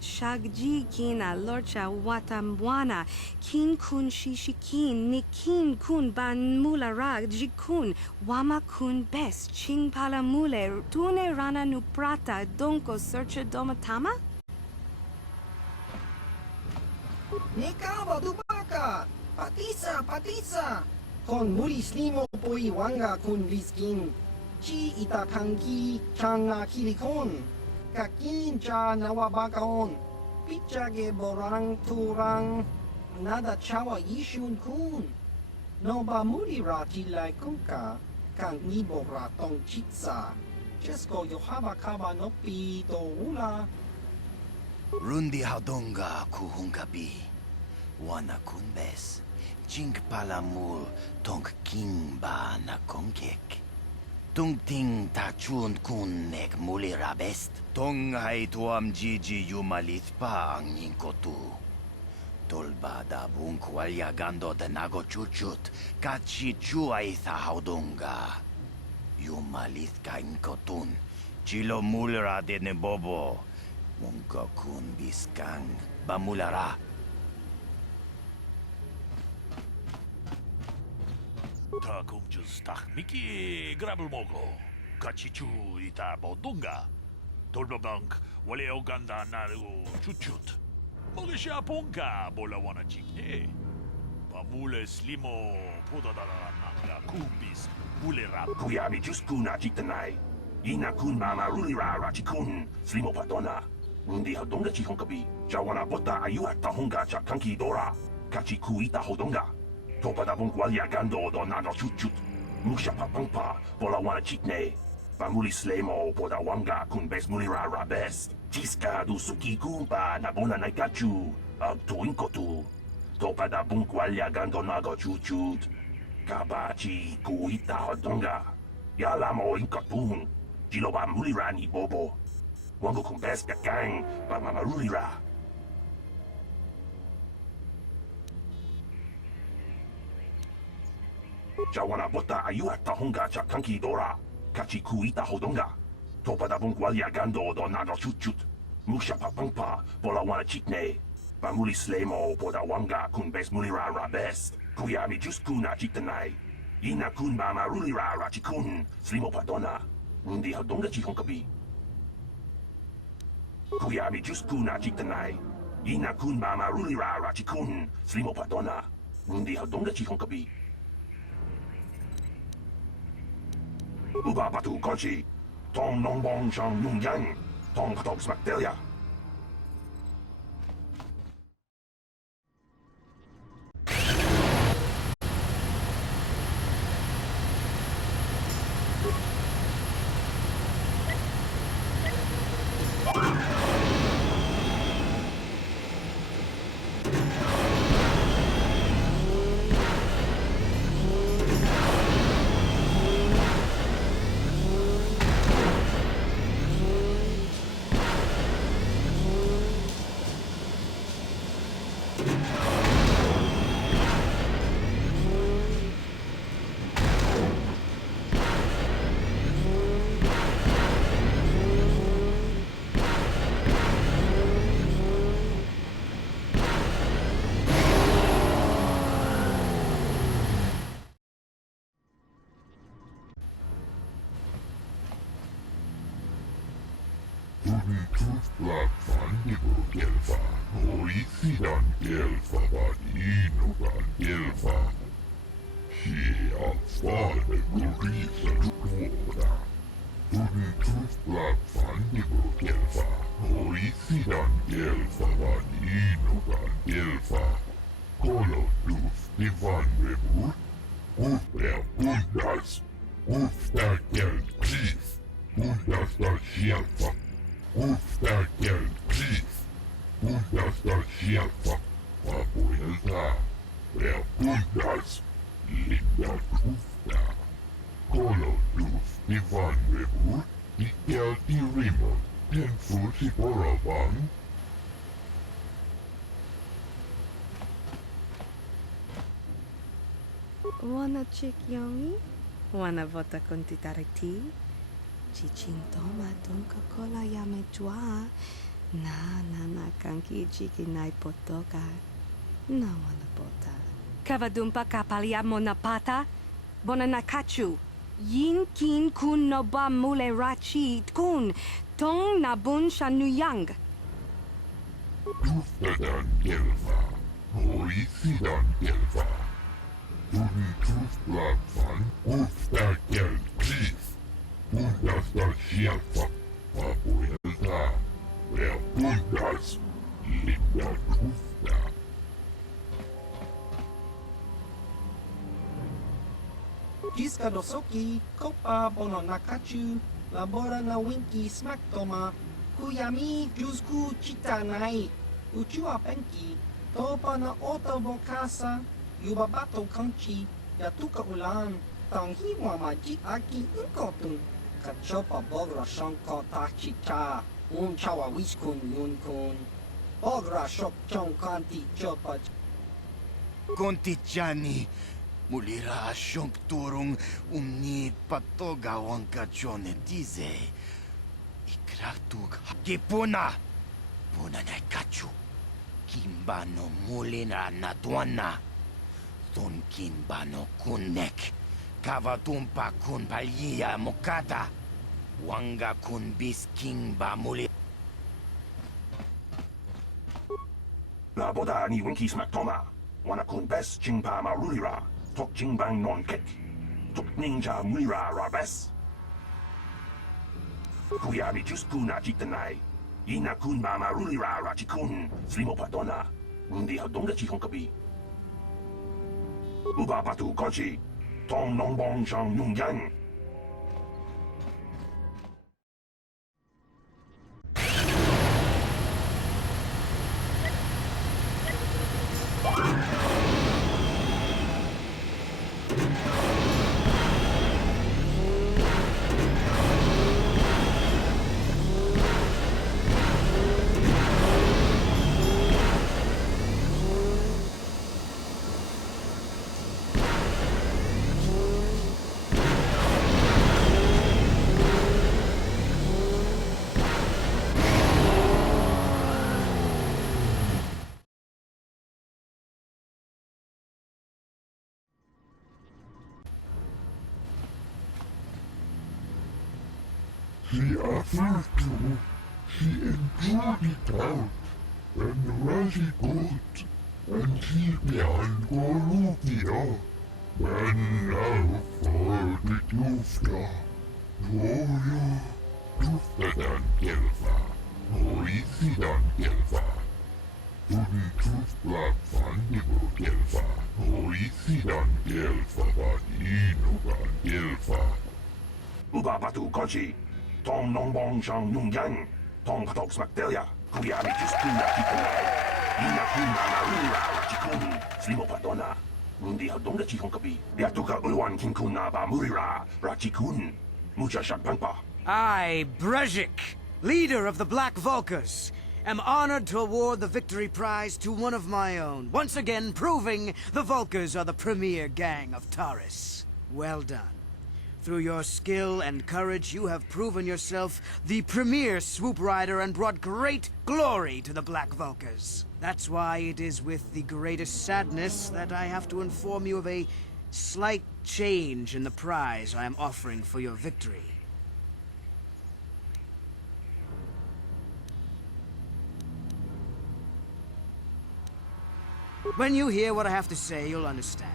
Shagji kina lorcha watamwana, kin kun shishikin, nikin kun ban mulara jikun, wama kun bes, ching pala mule, tune rana nuprata, donko searcha domatama? Nikawa dubaka, patisa, kon mulis limo poi wanga kun viskin, chi itakanki changa kilikon. Kakin cha nawabakaon, pichage borang turang, nada chawa ishun kun. No ba muri rati lai kunka, kang nibora tong chitsa. Chesko yohaba kaba no pi do ula, Rundi haudonga kuhungabi. Wana kunbes. Jink palamul tonk king ba na konkek. Tung ting ta chun kun nek muli rabest. Tong hai tuam jiji yumalit pa ang inkotu. Tolba da bunk walya gando de nago chuchut. Kachi chua itha haudonga. Yumalit ka inkotun. Chilo mulra de ne bobo. Munka kun biskang bamulara. Ta kumjus tak miki grabul mogo. Kachichu ita bodunga. Tolbabank wale oganda naru chuchut. Mogisha ponka bola wana chikne. Pamule slimo podadara nanga kumbis bulera. Kuyabi juskuna chitanai. Ina kun mama rulira rachikun slimo patona. Rundi hodonga chihonkabi. Jawana bota ayuha tahonga chakanki dora. Kachiku ita hodonga. Topada bungwalia gando do nano chuchut. Musha papangpa bola wana chikne. Pamuli slemo poda wanga kun bes mulira rabes. Chiska du suki kumpa na bona naikachu. Ag tuinkotu. Topada bungwalia gando nago chuchut. Kabachi kuita hodonga. Yalamo inkotun. Jiloba mulira ni bobo. Wango kun bes kakang pa mamarulira. Jawana bota ayuha tahonga chakanki dora. Kachi kuita hodonga. Topada bungwalia gando do nano chuchut. Musha papangpa bola wana chikne. Pamuli slemo poda wanga kun bes mulira rabes. Kuyami juskuna chitanai. Ina kun mama rulira rachikun slimo padona. Rundi hodonga chihonkabi. Kuyami juskuna chitanai. Ina kun mama rulira rachikun slimo padona. Rundi hodonga chihonkabi. Uba batu kochi. Tong nong bong shang yung yang. Tong patok smaktelia. Gelfa, Orisidan Gelfa Vadinogan Gelfa. Hia Fade Rurisa Tuora. Tustlat Fandigo Gelfa, Orisidan Gelfa Vadinogan Gelfa. Kolotus Divan Rebut. Upea Bundas. Ufta Gel Chief. Bundas da Gelfa. Ufta Gel Chief. Bundas da Gelfa. Papuelta. Rea Bundas. Linda Ufta. Kolotus Divan Rebut. Ikel Dirimo. Tenfusi Boravan. Wanna chick yongi? Wanna vota con titariti? Chichintoma donka kola yame jua. Na kanki jiki nai potoka. Na wanna bota. Kavadumpa kapalia monapata? Bona nakachu. Yin kin kun no ba mule rachi kun. Tong nabun shanuyang. Tuftadan Gelfa. Orisidan Gelfa. Tustlat van Ufta Gel Chief. Bundas da Gelfa. Papuelta. Rea Bundas. Linda Ufta. Kiska dosoki, kopa bono nakachu, labora na winki smaktoma, Kuyami Jusku Chitanai, Uchua Penki, Topa na Ota Vokasa, Yubabato Kanchi, Yatuka Ulan, Tanghiwa Maji Aki Inkotun, Kachopa Bogra Shanko Tachicha, Chawa Wiskun Yunkun, Bogra Shok Chong Kanti Chopa. Kontichani, mulira asyong turong umnit patoga wang kachone dize. Ikratug hapkipuna. Puna na kachu. Kimbano mulina natuana. Ton kimbano kunek. Kavatumpa kun palya mokata. Wanga kun bisking ba muli. La boda ni winki smak toma. Wana kun bes chingpa marulira. Tok chingbang non kek. Tok ninja mulira rabes. Kuyabi jusku na jitanai. Ina kun ma marulira rachikun. Slimo padona. Mundi hadonga chihon kabi. Uba batu kochi. Tong nongbong shang yung yang. She offered to, she endured it out, and Raji good, and she behind Golubia, when now for the Tufta, Toyo, Tuftadan Gelva, Hoisidan Gelva, Tuni Tufta Fandigo Gelva, Hoisidan Gelva, Inogan Gelva. Uba batu kochi. Tong nongbong shang yung yang. Tong patok smaktelia. Kuyabi jusku na jitanai. Ina kun ma marulira rachikun. Slimo padona. Mundi hadonga chihon kabi. Yatuka ulwan kinkun na ba murira rachikun. Mucha shakpangpa. I, Brezhik, leader of the Black Vulkers, am honored to award the victory prize to one of my own, once again proving the Vulkers are the premier gang of Taurus. Well done. Through your skill and courage, you have proven yourself the premier swoop rider and brought great glory to the Black Vulkers. That's why it is with the greatest sadness that I have to inform you of a slight change in the prize I am offering for your victory. When you hear what I have to say, you'll understand.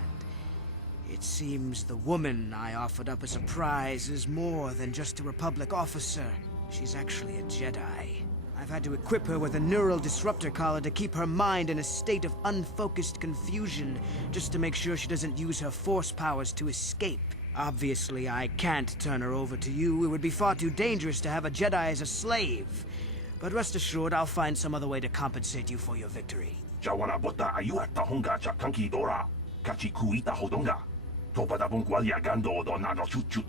It seems the woman I offered up as a prize is more than just a Republic officer. She's actually a Jedi. I've had to equip her with a neural disruptor collar to keep her mind in a state of unfocused confusion, just to make sure she doesn't use her force powers to escape. Obviously, I can't turn her over to you. It would be far too dangerous to have a Jedi as a slave. But rest assured, I'll find some other way to compensate you for your victory. Jawana bota ayuat tahonga cha kanki dora. Kachi kuita hodonga. Topa da bungwalia gando do nano chut.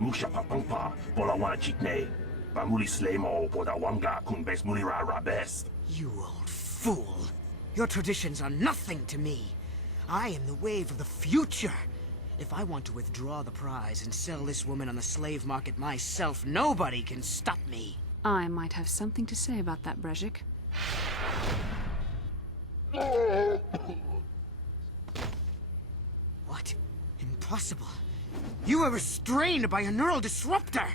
Musha papangpa, pola wana chitne. Bamuli slemo poda wanga kun bes mulira rabest. You old fool. Your traditions are nothing to me. I am the wave of the future. If I want to withdraw the prize and sell this woman on the slave market myself, nobody can stop me. I might have something to say about that, Brezhik. What? Impossible. You were restrained by a neural disruptor!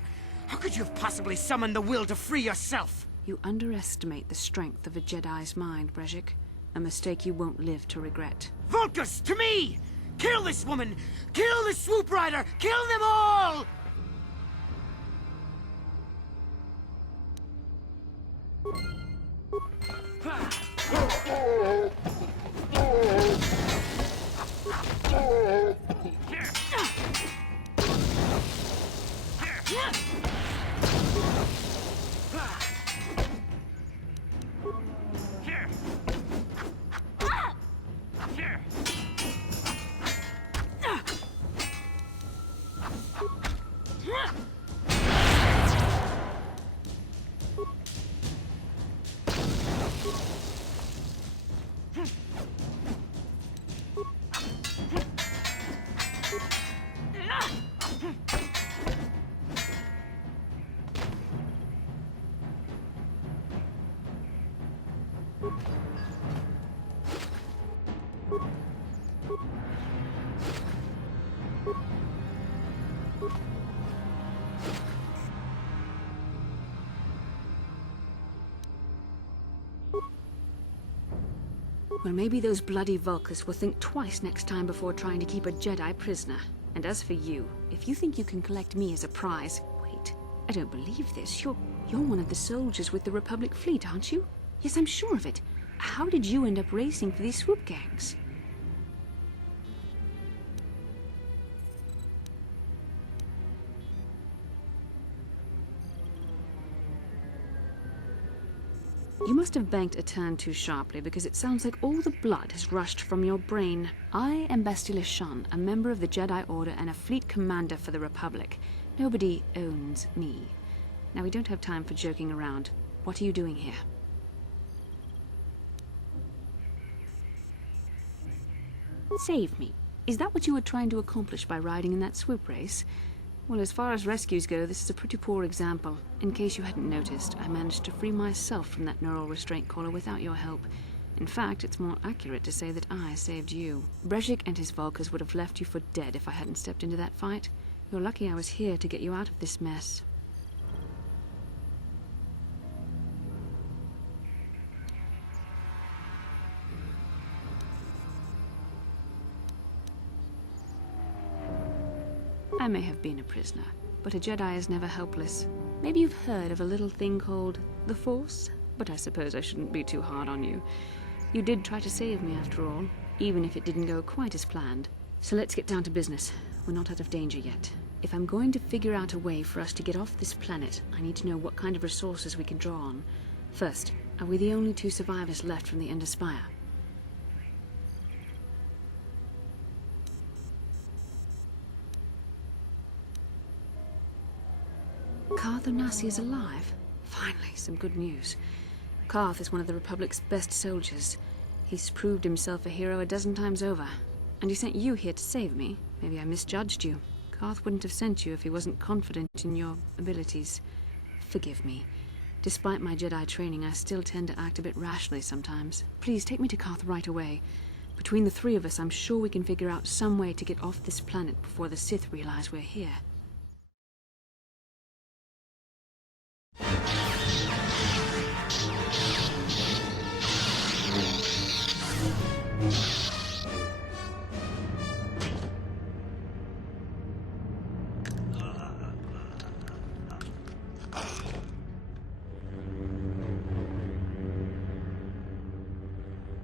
How could you have possibly summoned the will to free yourself? You underestimate the strength of a Jedi's mind, Brezhik. A mistake you won't live to regret. Vulkers, to me! Kill this woman! Kill the swoop rider! Kill them all! Well, maybe those bloody Vulkers will think twice next time before trying to keep a Jedi prisoner. And as for you, if you think you can collect me as a prize... Wait, I don't believe this. You're one of the soldiers with the Republic fleet, aren't you? Yes, I'm sure of it. How did you end up racing for these swoop gangs? You must have banked a turn too sharply, because it sounds like all the blood has rushed from your brain. I am Bastila, a member of the Jedi Order and a fleet commander for the Republic. Nobody owns me. Now, we don't have time for joking around. What are you doing here? Save me. Is that what you were trying to accomplish by riding in that swoop race? Well, as far as rescues go, this is a pretty poor example. In case you hadn't noticed, I managed to free myself from that neural restraint collar without your help. In fact, it's more accurate to say that I saved you. Brejik and his Vulkers would have left you for dead if I hadn't stepped into that fight. You're lucky I was here to get you out of this mess. I may have been a prisoner, but a Jedi is never helpless. Maybe you've heard of a little thing called the Force, but I suppose I shouldn't be too hard on you. You did try to save me after all, even if it didn't go quite as planned. So let's get down to business. We're not out of danger yet. If I'm going to figure out a way for us to get off this planet, I need to know what kind of resources we can draw on. First, are we the only 2 survivors left from the Ender Spire? Karth Onasi is alive? Finally, some good news. Karth is one of the Republic's best soldiers. He's proved himself a hero a dozen times over. And he sent you here to save me. Maybe I misjudged you. Karth wouldn't have sent you if he wasn't confident in your abilities. Forgive me. Despite my Jedi training, I still tend to act a bit rashly sometimes. Please, take me to Karth right away. Between the 3 of us, I'm sure we can figure out some way to get off this planet before the Sith realize we're here.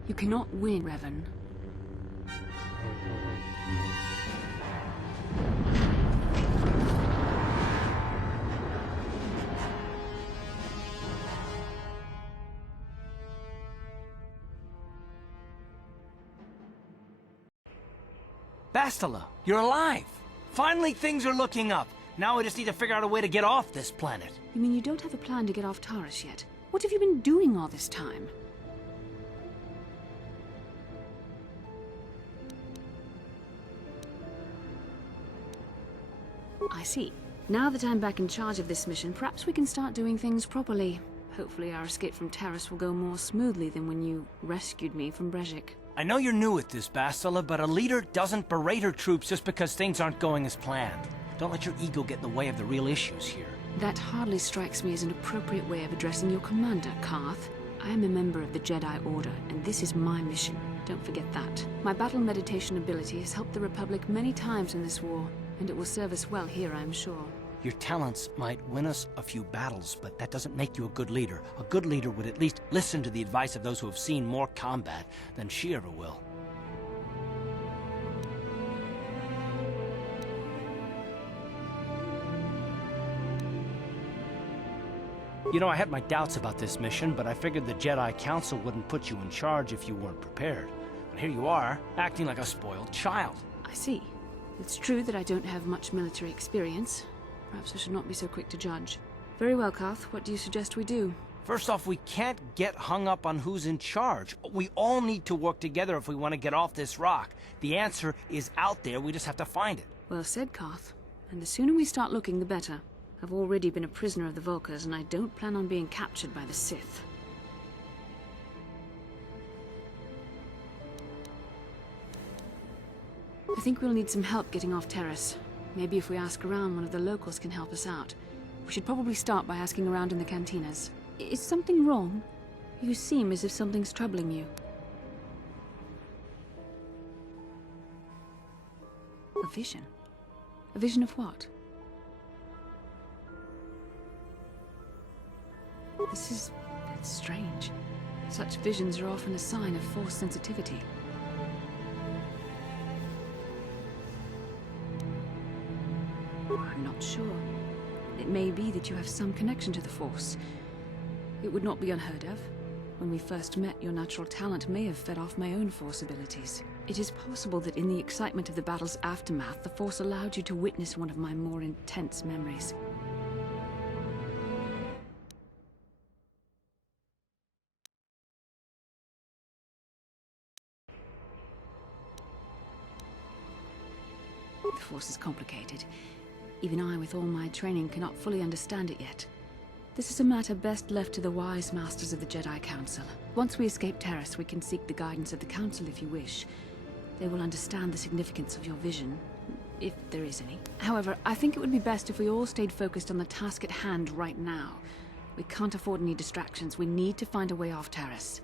You cannot win, Revan. Bastila, you're alive! Finally, things are looking up. Now we just need to figure out a way to get off this planet. You mean you don't have a plan to get off Taurus yet? What have you been doing all this time? I see. Now that I'm back in charge of this mission, perhaps we can start doing things properly. Hopefully our escape from Taurus will go more smoothly than when you rescued me from Brejik. I know you're new at this, Bastila, but a leader doesn't berate her troops just because things aren't going as planned. Don't let your ego get in the way of the real issues here. That hardly strikes me as an appropriate way of addressing your commander, Karth. I am a member of the Jedi Order, and this is my mission. Don't forget that. My battle meditation ability has helped the Republic many times in this war, and it will serve us well here, I am sure. Your talents might win us a few battles, but that doesn't make you a good leader. A good leader would at least listen to the advice of those who have seen more combat than she ever will. You know, I had my doubts about this mission, but I figured the Jedi Council wouldn't put you in charge if you weren't prepared. But here you are, acting like a spoiled child. I see. It's true that I don't have much military experience. Perhaps I should not be so quick to judge. Very well, Karth. What do you suggest we do? First off, we can't get hung up on who's in charge. We all need to work together if we want to get off this rock. The answer is out there. We just have to find it. Well said, Karth. And the sooner we start looking, the better. I've already been a prisoner of the Vulkers, and I don't plan on being captured by the Sith. I think we'll need some help getting off Taurus. Maybe if we ask around, one of the locals can help us out. We should probably start by asking around in the cantinas. Is something wrong? You seem as if something's troubling you. A vision? A vision of what? This is... it's strange. Such visions are often a sign of force sensitivity. I'm not sure. It may be that you have some connection to the Force. It would not be unheard of. When we first met, your natural talent may have fed off my own Force abilities. It is possible that in the excitement of the battle's aftermath, the Force allowed you to witness one of my more intense memories. The Force is complicated. Even I, with all my training, cannot fully understand it yet. This is a matter best left to the wise masters of the Jedi Council. Once we escape Terrace, we can seek the guidance of the Council if you wish. They will understand the significance of your vision, if there is any. However, I think it would be best if we all stayed focused on the task at hand right now. We can't afford any distractions. We need to find a way off Terrace.